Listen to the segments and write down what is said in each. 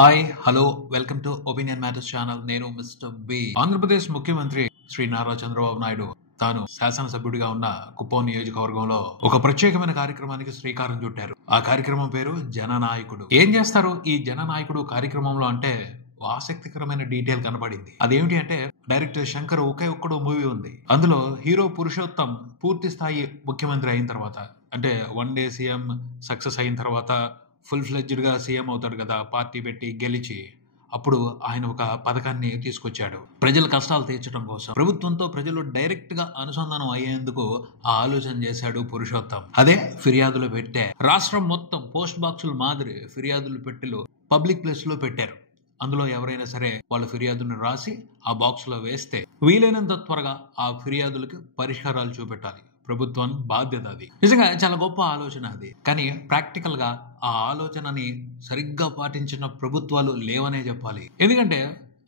Hi hello welcome to opinion matters channel. నేను mister B. Andhra Pradesh ముఖ్యమంత్రి శ్రీ నారా చంద్రబాబు నాయుడు తాను శాసనసభ్యుడిగా ఉన్న కుప్పం నియోజకవర్గంలో ఒక ప్రత్యేకమైన కార్యక్రమానికి శ్రీకారం చుట్టారు. ఆ కార్యక్రమం పేరు జననాయకుడు. ఏం చేస్తారు ఈ జననాయకుడు కార్యక్రమంలో అంటే ఆసక్తికరమైన డీటెయిల్ కనబడింది. అదేమిటి అంటే డైరెక్టర్ శంకర్ ఒకే ఒక్కడు మూవీ ఉంది. అందులో హీరో పురుషోత్తం పూర్తి స్థాయి ముఖ్యమంత్రి అయిన తర్వాత, అంటే వన్ డే సీఎం సక్సెస్ అయిన తర్వాత ఫుల్ ఫ్లెడ్జ్డ్ గా సీఎం అవుతాడు కదా, పార్టీ పెట్టి గెలిచి. అప్పుడు ఆయన ఒక పథకాన్ని తీసుకొచ్చాడు ప్రజల కష్టాలు తీర్చడం కోసం. ప్రభుత్వంతో ప్రజలు డైరెక్ట్ గా అనుసంధానం అయ్యేందుకు ఆ ఆలోచన చేశాడు పురుషోత్తం. అదే ఫిర్యాదులు పెట్టే. రాష్ట్రం మొత్తం పోస్ట్ బాక్సుల మాదిరి ఫిర్యాదులు పెట్టెలు పబ్లిక్ ప్లేస్ లో పెట్టారు. అందులో ఎవరైనా సరే వాళ్ళ ఫిర్యాదును రాసి ఆ బాక్స్ లో వేస్తే వీలైనంత త్వరగా ఆ ఫిర్యాదులకు పరిష్కారాలు చూపెట్టాలి. ప్రభుత్వం బాధ్యత అది. నిజంగా చాలా గొప్ప ఆలోచన అది. కానీ ప్రాక్టికల్ గా ఆ ఆలోచనని సరిగ్గా పాటించిన ప్రభుత్వాలు లేవనే చెప్పాలి. ఎందుకంటే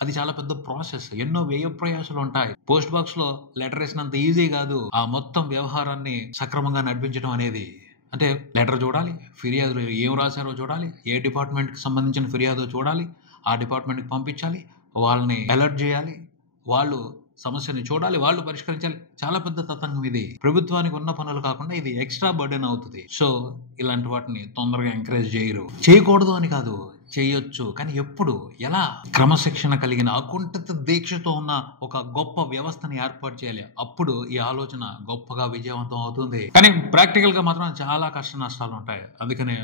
అది చాలా పెద్ద ప్రాసెస్. ఎన్నో వ్యయ ప్రయాసాలు ఉంటాయి. పోస్ట్ బాక్స్ లో లెటర్ వేసినంత ఈజీ కాదు ఆ మొత్తం వ్యవహారాన్ని సక్రమంగా నడిపించడం అనేది. అంటే లెటర్ చూడాలి, ఫిర్యాదులు ఏం రాశారో చూడాలి, ఏ డిపార్ట్మెంట్ కి సంబంధించిన ఫిర్యాదు చూడాలి, ఆ డిపార్ట్మెంట్ కి పంపించాలి, వాళ్ళని అలర్ట్ చేయాలి, వాళ్ళు సమస్యని చూడాలి, వాళ్ళు పరిష్కరించాలి. చాలా పెద్ద తతంగం ఇది. ప్రభుత్వానికి ఉన్న పనులు కాకుండా ఇది ఎక్స్ట్రా బర్డెన్ అవుతుంది. సో ఇలాంటి వాటిని తొందరగా ఎంకరేజ్ చేయరు. చేయకూడదు అని కాదు, చేయొచ్చు. కానీ ఎప్పుడు, ఎలా? క్రమశిక్షణ కలిగిన అకుంఠిత దీక్షతో ఉన్న ఒక గొప్ప వ్యవస్థని ఏర్పాటు చేయాలి. అప్పుడు ఈ ఆలోచన గొప్పగా విజయవంతం అవుతుంది. కానీ ప్రాక్టికల్ గా మాత్రం చాలా కష్ట నష్టాలు ఉంటాయి. అందుకనే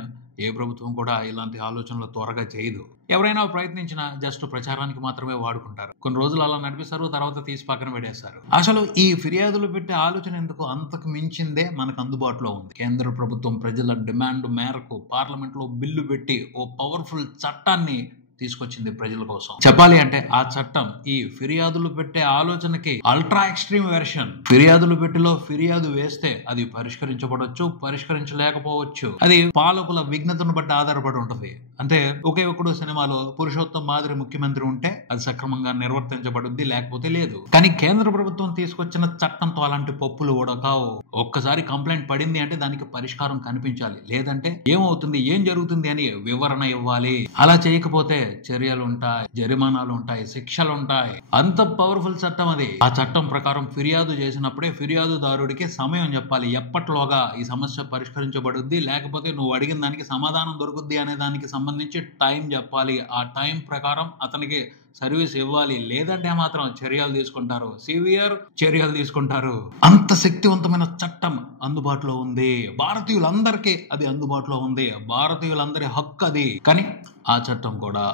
ఏ ప్రభుత్వం కూడా ఇలాంటి ఆలోచనలు త్వరగా చేయదు. ఎవరైనా ప్రయత్నించినా జస్ట్ ప్రచారానికి మాత్రమే వాడుకుంటారు. కొన్ని రోజులు అలా నడిపిస్తారు, తర్వాత తీసి పక్కన పెట్టేస్తారు. అసలు ఈ ఫిర్యాదులు పెట్టే ఆలోచన ఎందుకు? అంతకు మించిందే మనకు అందుబాటులో ఉంది. కేంద్ర ప్రభుత్వం ప్రజల డిమాండ్ మేరకు పార్లమెంట్ లో బిల్లు పెట్టి ఓ పవర్ఫుల్ చట్టాన్ని తీసుకొచ్చింది ప్రజల కోసం. చెప్పాలి అంటే ఆ చట్టం ఈ ఫిర్యాదులు పెట్టే ఆలోచనకి అల్ట్రా ఎక్స్ట్రీమ్ వెర్షన్. ఫిర్యాదులు పెట్టిలో ఫిర్యాదు వేస్తే అది పరిష్కరించబడవచ్చు, పరిష్కరించలేకపోవచ్చు. అది పాలకుల విఘ్నతను బట్టి ఆధారపడి ఉంటది. అంటే ఒకే ఒక్కడు సినిమాలో పురుషోత్తం మాదిరి ముఖ్యమంత్రి ఉంటే అది సక్రమంగా నిర్వర్తించబడుద్ది, లేకపోతే లేదు. కానీ కేంద్ర ప్రభుత్వం తీసుకొచ్చిన చట్టంతో అలాంటి పప్పులు ఉడకావు. ఒక్కసారి కంప్లైంట్ పడింది అంటే దానికి పరిష్కారం కనిపించాలి. లేదంటే ఏమవుతుంది, ఏం జరుగుతుంది అని వివరణ ఇవ్వాలి. అలా చేయకపోతే చర్యలు ఉంటాయి, జరిమానాలు ఉంటాయి, శిక్షలు ఉంటాయి. అంత పవర్ఫుల్ చట్టం అది. ఆ చట్టం ప్రకారం ఫిర్యాదు చేసినప్పుడే ఫిర్యాదుదారుడికి సమయం చెప్పాలి. ఎప్పటిలోగా ఈ సమస్య పరిష్కరించబడుద్ది, లేకపోతే నువ్వు అడిగిన దానికి సమాధానం దొరుకుద్ది అనే దానికి సంబంధించి టైం చెప్పాలి. ఆ టైం ప్రకారం అతనికి సర్వీస్ ఇవ్వాలి. లేదంటే మాత్రం చర్యలు తీసుకుంటారు, సివియర్ చర్యలు తీసుకుంటారు. అంత శక్తివంతమైన చట్టం అందుబాటులో ఉంది. భారతీయులందరికీ అది అందుబాటులో ఉంది. భారతీయులందరి హక్కు అది. కానీ ఆ చట్టం కూడా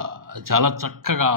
చాలా చక్కగా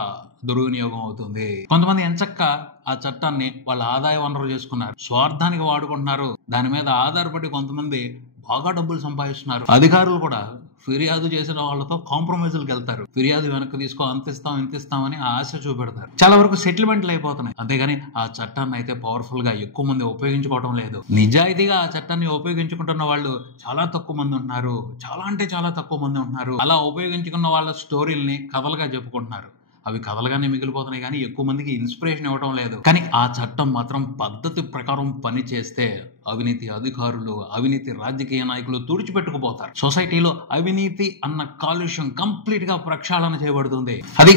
దుర్వినియోగం అవుతుంది. కొంతమంది ఎంచక్క ఆ చట్టాన్ని వాళ్ళ ఆదాయ వనరు చేసుకున్నారు, స్వార్థానికి వాడుకుంటున్నారు. దాని మీద ఆధారపడి కొంతమంది బాగా డబ్బులు సంపాదిస్తున్నారు. అధికారులు కూడా ఫిర్యాదు చేసిన వాళ్ళతో కాంప్రమైజులకు వెళ్తారు. ఫిర్యాదు వెనక్కి తీసుకో, అంతిస్తాం ఇంతిస్తామని ఆశ చూపెడతారు. చాలా వరకు సెటిల్మెంట్లు అయిపోతున్నాయి. అంతేగాని ఆ చట్టాన్ని అయితే పవర్ఫుల్ గా ఎక్కువ మంది ఉపయోగించుకోవడం లేదు. నిజాయితీగా ఆ చట్టాన్ని ఉపయోగించుకుంటున్న వాళ్ళు చాలా తక్కువ మంది ఉంటున్నారు. చాలా అంటే చాలా తక్కువ మంది ఉంటున్నారు. అలా ఉపయోగించుకున్న వాళ్ళ స్టోరీల్ని కథలుగా చెప్పుకుంటున్నారు. అవి కథలుగానే మిగిలిపోతున్నాయి కానీ ఎక్కువ మందికి ఇన్స్పిరేషన్ ఇవ్వడం లేదు. కానీ ఆ చట్టం మాత్రం పద్ధతి ప్రకారం పని చేస్తే అవినీతి అధికారులు, అవినీతి రాజకీయ నాయకులు తుడిచిపెట్టుకుపోతారు. సొసైటీలో అవినీతి అన్న కాలుష్యం కంప్లీట్ గా ప్రక్షాళన చేయబడుతుంది. అది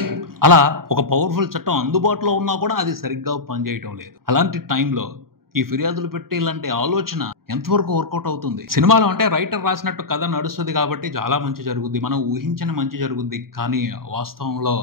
అలా ఒక పవర్ఫుల్ చట్టం అందుబాటులో ఉన్నా కూడా అది సరిగ్గా పనిచేయటం లేదు. అలాంటి టైంలో ఈ ఫిర్యాదులు పెట్టి ఇలాంటి ఆలోచన ఎంతవరకు వర్కౌట్ అవుతుంది? సినిమాలో అంటే రైటర్ రాసినట్టు కథ నడుస్తుంది కాబట్టి చాలా మంచి జరుగుద్ది, మనం ఊహించిన మంచి జరుగుద్ది. కానీ వాస్తవంలో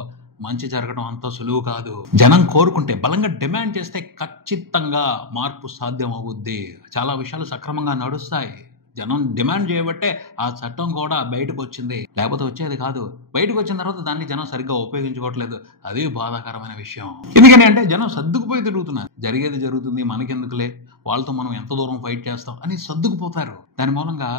మంచి జరగడం అంత సులువు కాదు. జనం కోరుకుంటే, బలంగా డిమాండ్ చేస్తే ఖచ్చితంగా మార్పు సాధ్యం అవుద్ది. చాలా విషయాలు సక్రమంగా నడుస్తాయి. జనం డిమాండ్ చేయబట్టే ఆ చట్టం కూడా బయటకు వచ్చింది, లేకపోతే వచ్చేది కాదు. బయటకు వచ్చిన తర్వాత దాన్ని జనం సరిగ్గా ఉపయోగించుకోవట్లేదు. అది బాధాకరమైన విషయం. ఎందుకని అంటే జనం సర్దుకుపోయి తిరుగుతున్నారు. జరిగేది జరుగుతుంది, మనకెందుకులే, వాళ్ళతో మనం ఎంత దూరం ఫైట్ చేస్తాం అని సర్దుకుపోతారు. దాని మూలంగా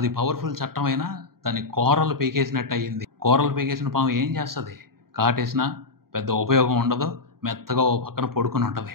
అది పవర్ఫుల్ చట్టం అయినా దాని కోరలు పీకేసినట్టు అయ్యింది. కోరలు పీకేసిన పాము ఏం చేస్తుంది? కాటేసినా పెద్ద ఉపయోగం ఉండదు, మెత్తగా ఓ పక్కన పడుకుని ఉంటది.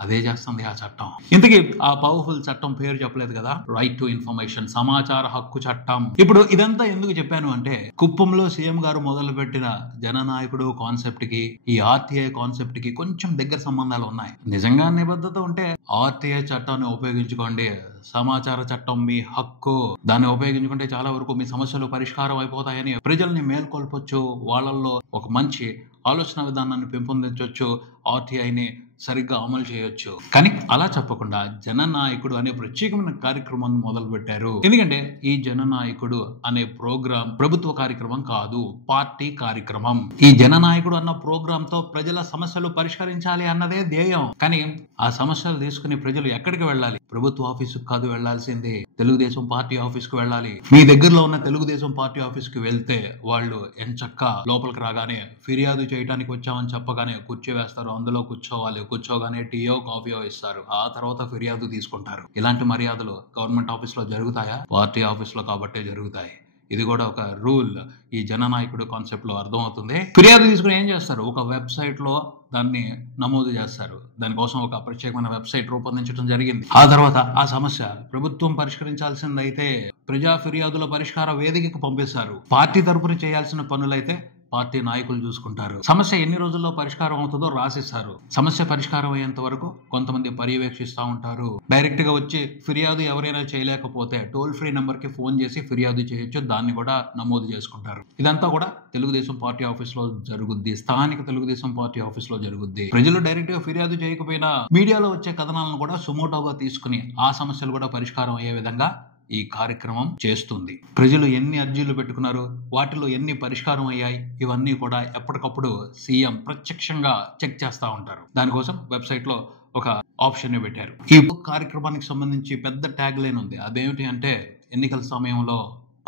అదే చేస్తుంది ఆ చట్టం. ఇంతకీ ఆ పవర్ఫుల్ చట్టం పేరు చెప్పలేదు కదా, రైట్ టు ఇన్ఫర్మేషన్, సమాచార హక్కు చట్టం. ఇప్పుడు ఇదంతా ఎందుకు చెప్పాను అంటే, కుప్పంలో సీఎం గారు మొదలు పెట్టిన జననాయకుడు కాన్సెప్ట్ కి ఈ ఆర్టీఐ కాన్సెప్ట్ కి కొంచెం దగ్గర సంబంధాలు ఉన్నాయి. నిజంగా నిబద్ధత ఉంటే ఆర్టీఐ చట్టాన్ని ఉపయోగించుకోండి, సమాచార చట్టం మీ హక్కు. దాన్ని ఉపయోగించుకుంటే చాలా వరకు మీ సమస్యలు పరిష్కారం అయిపోతాయని ప్రజల్ని మేల్కొల్పొచ్చు. వాళ్ళల్లో ఒక మంచి ఆలోచన విధానాన్ని పెంపొందించవచ్చు. ఆర్టీఐని సరిగ్గా అమలు చేయొచ్చు. కానీ అలా చెప్పకుండా జననాయకుడు అనే ప్రత్యేకమైన కార్యక్రమాన్ని మొదలు పెట్టారు. ఎందుకంటే ఈ జననాయకుడు అనే ప్రోగ్రాం ప్రభుత్వ కార్యక్రమం కాదు, పార్టీ కార్యక్రమం. ఈ జననాయకుడు అన్న ప్రోగ్రామ్ తో ప్రజల సమస్యలు పరిష్కరించాలి అన్నదే ధ్యేయం. కానీ ఆ సమస్యలు తీసుకుని ప్రజలు ఎక్కడికి వెళ్ళాలి? ప్రభుత్వ ఆఫీసుకు కాదు వెళ్లాల్సింది, తెలుగుదేశం పార్టీ ఆఫీస్కు వెళ్ళాలి. మీ దగ్గరలో ఉన్న తెలుగుదేశం పార్టీ ఆఫీస్కి వెళ్తే వాళ్ళు ఎంచక్కా లోపలికి రాగానే ఫిర్యాదు చేయడానికి వచ్చామని చెప్పగానే కుర్చీ వేస్తారు, అందులో కూర్చోవాలి. కూర్చోగానే టీయో కాఫీయో ఇస్తారు. ఆ తర్వాత ఫిర్యాదు తీసుకుంటారు. ఇలాంటి మర్యాదలు గవర్నమెంట్ ఆఫీస్ లో జరుగుతాయా? పార్టీ ఆఫీస్ లో కాబట్టే జరుగుతాయి. ఇది కూడా ఒక రూల్ ఈ జననాయకుడు కాన్సెప్ట్ లో అర్థమవుతుంది. ఫిర్యాదు తీసుకుని ఏం చేస్తారు? ఒక వెబ్సైట్ లో దాన్ని నమోదు చేస్తారు. దానికోసం ఒక ప్రత్యేకమైన వెబ్సైట్ రూపొందించడం జరిగింది. ఆ తర్వాత ఆ సమస్య ప్రభుత్వం పరిష్కరించాల్సిందైతే ప్రజా ఫిర్యాదుల పరిష్కార వేదికకు పంపిస్తారు. పార్టీ తరపున చేయాల్సిన పనులైతే పార్టీ నాయకులు చూసుకుంటారు. సమస్య ఎన్ని రోజుల్లో పరిష్కారం అవుతుందో రాసిస్తారు. సమస్య పరిష్కారం అయ్యేంత వరకు కొంతమంది పర్యవేక్షిస్తూ ఉంటారు. డైరెక్ట్ గా వచ్చి ఫిర్యాదు ఎవరైనా చేయలేకపోతే టోల్ ఫ్రీ నెంబర్ కి ఫోన్ చేసి ఫిర్యాదు చేయొచ్చు. దాన్ని కూడా నమోదు చేసుకుంటారు. ఇదంతా కూడా తెలుగుదేశం పార్టీ ఆఫీస్ లో జరుగుద్ది. స్థానిక తెలుగుదేశం పార్టీ ఆఫీస్ లో జరుగుద్ది. ప్రజలు డైరెక్ట్ గా ఫిర్యాదు చేయకపోయినా మీడియాలో వచ్చే కథనాలను కూడా సుమోటోగా తీసుకుని ఆ సమస్యలు కూడా పరిష్కారం అయ్యే విధంగా ఈ కార్యక్రమం చేస్తుంది. ప్రజలు ఎన్ని అర్జీలు పెట్టుకున్నారు, వాటిలో ఎన్ని పరిష్కారం అయ్యాయి, ఇవన్నీ కూడా ఎప్పటికప్పుడు సీఎం ప్రత్యక్షంగా చెక్ చేస్తూ ఉంటారు. దానికోసం వెబ్సైట్ లో ఒక ఆప్షన్ పెట్టారు. ఈ కార్యక్రమానికి సంబంధించి పెద్ద ట్యాగ్ లైన్ ఉంది. అదేమిటి అంటే, ఎన్నికల సమయంలో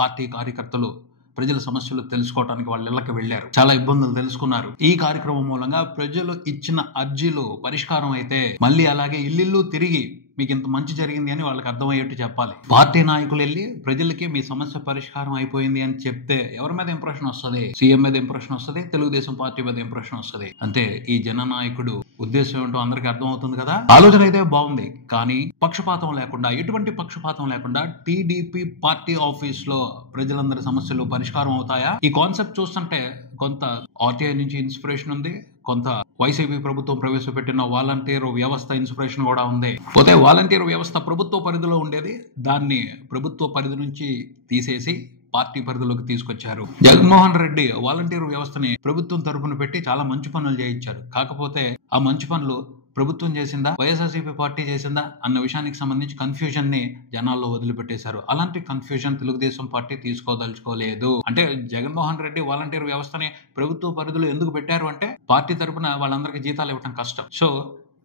పార్టీ కార్యకర్తలు ప్రజల సమస్యలు తెలుసుకోవడానికి వాళ్ళ ఇళ్లకు వెళ్లారు. చాలా ఇబ్బందులు తెలుసుకున్నారు. ఈ కార్యక్రమం మూలంగా ప్రజలు ఇచ్చిన అర్జీలు పరిష్కారం అయితే మళ్ళీ అలాగే ఇల్లు తిరిగి మీకు ఇంత మంచి జరిగింది అని వాళ్ళకి అర్థమయ్యేట్టు చెప్పాలి. పార్టీ నాయకులు వెళ్ళి ప్రజలకి మీ సమస్య పరిష్కారం అయిపోయింది అని చెప్తే ఎవరి మీద ఇంప్రెషన్ వస్తుంది? సీఎం మీద ఇంప్రెషన్ వస్తుంది, తెలుగుదేశం పార్టీ మీద ఇంప్రెషన్ వస్తుంది. అంతే. ఈ జననాయకుడు ఉద్దేశం ఏంటో అందరికి అర్థమవుతుంది కదా. ఆలోచన అయితే బాగుంది, కానీ పక్షపాతం లేకుండా, ఎటువంటి పక్షపాతం లేకుండా టీడీపీ పార్టీ ఆఫీస్ లో ప్రజలందరి సమస్యలు పరిష్కారం అవుతాయా? ఈ కాన్సెప్ట్ చూస్తుంటే కొంత ఆర్టీఐ నుంచి ఇన్స్పిరేషన్ ఉంది, కొంత వైసీపీ ప్రభుత్వం ప్రవేశపెట్టిన వాలంటీర్ వ్యవస్థ ఇన్స్పిరేషన్ కూడా ఉంది. పోతే వాలంటీర్ వ్యవస్థ ప్రభుత్వ పరిధిలో ఉండేది, దాన్ని ప్రభుత్వ పరిధి నుంచి తీసేసి పార్టీ పరిధిలోకి తీసుకొచ్చారు. జగన్మోహన్ రెడ్డి వాలంటీర్ వ్యవస్థని ప్రభుత్వం తరపున పెట్టి చాలా మంచి పనులు చేయించారు. కాకపోతే ఆ మంచి పనులు ప్రభుత్వం చేసిందా, వైఎస్ఆర్సీపీ పార్టీ చేసిందా అన్న విషయానికి సంబంధించి కన్ఫ్యూజన్ ని జనాల్లో వదిలిపెట్టేశారు. అలాంటి కన్ఫ్యూజన్ తెలుగుదేశం పార్టీ తీసుకోదలుచుకోలేదు. అంటే జగన్మోహన్ రెడ్డి వాలంటీర్ వ్యవస్థని ప్రభుత్వ పరిధిలో ఎందుకు పెట్టారు అంటే, పార్టీ తరపున వాళ్ళందరికీ జీతాలు ఇవ్వడం కష్టం. సో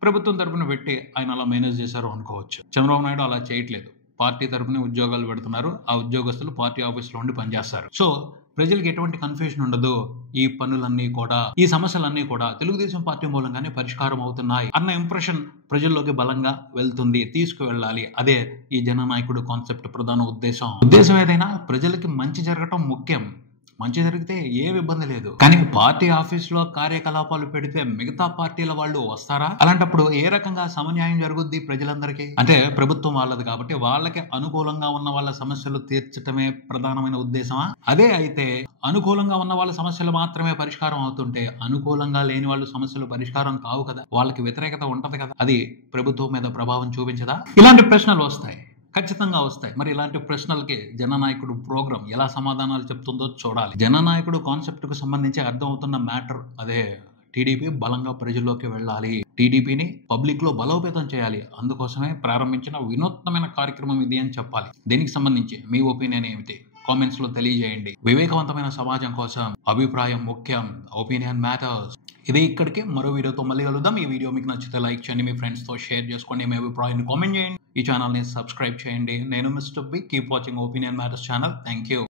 ప్రభుత్వం తరపున పెట్టి ఆయన అలా మేనేజ్ చేశారు అనుకోవచ్చు. చంద్రబాబు నాయుడు అలా చేయట్లేదు. పార్టీ తరపున ఉద్యోగాలు పెడుతున్నారు. ఆ ఉద్యోగస్తులు పార్టీ ఆఫీస్ లో ఉండి పనిచేస్తారు. సో ప్రజలకు ఎటువంటి కన్ఫ్యూజన్ ఉండదు. ఈ పనులన్నీ కూడా, ఈ సమస్యలన్నీ కూడా తెలుగుదేశం పార్టీ మూలంగానే పరిష్కారం అవుతున్నాయి అన్న ఇంప్రెషన్ ప్రజల్లోకి బలంగా వెళ్తుంది, తీసుకువెళ్ళాలి. అదే ఈ జననాయకుడు కాన్సెప్ట్ ప్రధాన ఉద్దేశం ఏదైనా ప్రజలకి మంచి జరగటం ముఖ్యం. మంచి జరిగితే ఏమి ఇబ్బంది లేదు. కానీ పార్టీ ఆఫీస్ లో కార్యకలాపాలు పెడితే మిగతా పార్టీల వాళ్ళు వస్తారా? అలాంటప్పుడు ఏ రకంగా సమన్యాయం జరుగుద్ది ప్రజలందరికీ? అంటే ప్రభుత్వం వాళ్ళది కాబట్టి వాళ్ళకి అనుకూలంగా ఉన్న వాళ్ళ సమస్యలు తీర్చటమే ప్రధానమైన ఉద్దేశమా? అదే అయితే అనుకూలంగా ఉన్న వాళ్ళ సమస్యలు మాత్రమే పరిష్కారం అవుతుంటే అనుకూలంగా లేని వాళ్ళు సమస్యలు పరిష్కారం కావు కదా. వాళ్ళకి వ్యతిరేకత ఉంటది కదా. అది ప్రభుత్వం మీద ప్రభావం చూపించదా? ఇలాంటి ప్రశ్నలు వస్తాయి, ఖచ్చితంగా వస్తాయి. మరి ఇలాంటి ప్రశ్నలకి జననాయకుడు ప్రోగ్రాం ఎలా సమాధానాలు చెప్తుందో చూడాలి. జననాయకుడు కాన్సెప్ట్ కు సంబంధించి అర్థమవుతున్న మ్యాటర్ అదే. టీడీపీ బలంగా ప్రజల్లోకి వెళ్ళాలి, టీడీపీని పబ్లిక్ లో బలోపేతం చేయాలి. అందుకోసమే ప్రారంభించిన వినూత్నమైన కార్యక్రమం ఇది అని చెప్పాలి. దీనికి సంబంధించి మీ ఒపీనియన్ ఏమిటి? కామెంట్స్ లో తెలియజేయండి. వివేకవంతమైన సమాజం కోసం అభిప్రాయం ముఖ్యం. Opinion matters. ఇది ఇక్కడికి. మరో వీడియోతో మళ్ళీ కలుద్దాం. ఈ వీడియో మీకు నచ్చితే లైక్ చేయండి, మీ ఫ్రెండ్స్ తో షేర్ చేసుకోండి, మీ అభిప్రాయాన్ని కామెంట్ చేయండి. ఈ ఛానల్ ని సబ్స్క్రైబ్ చేయండి. నేను mister B. Keep watching opinion matters channel. Thank you.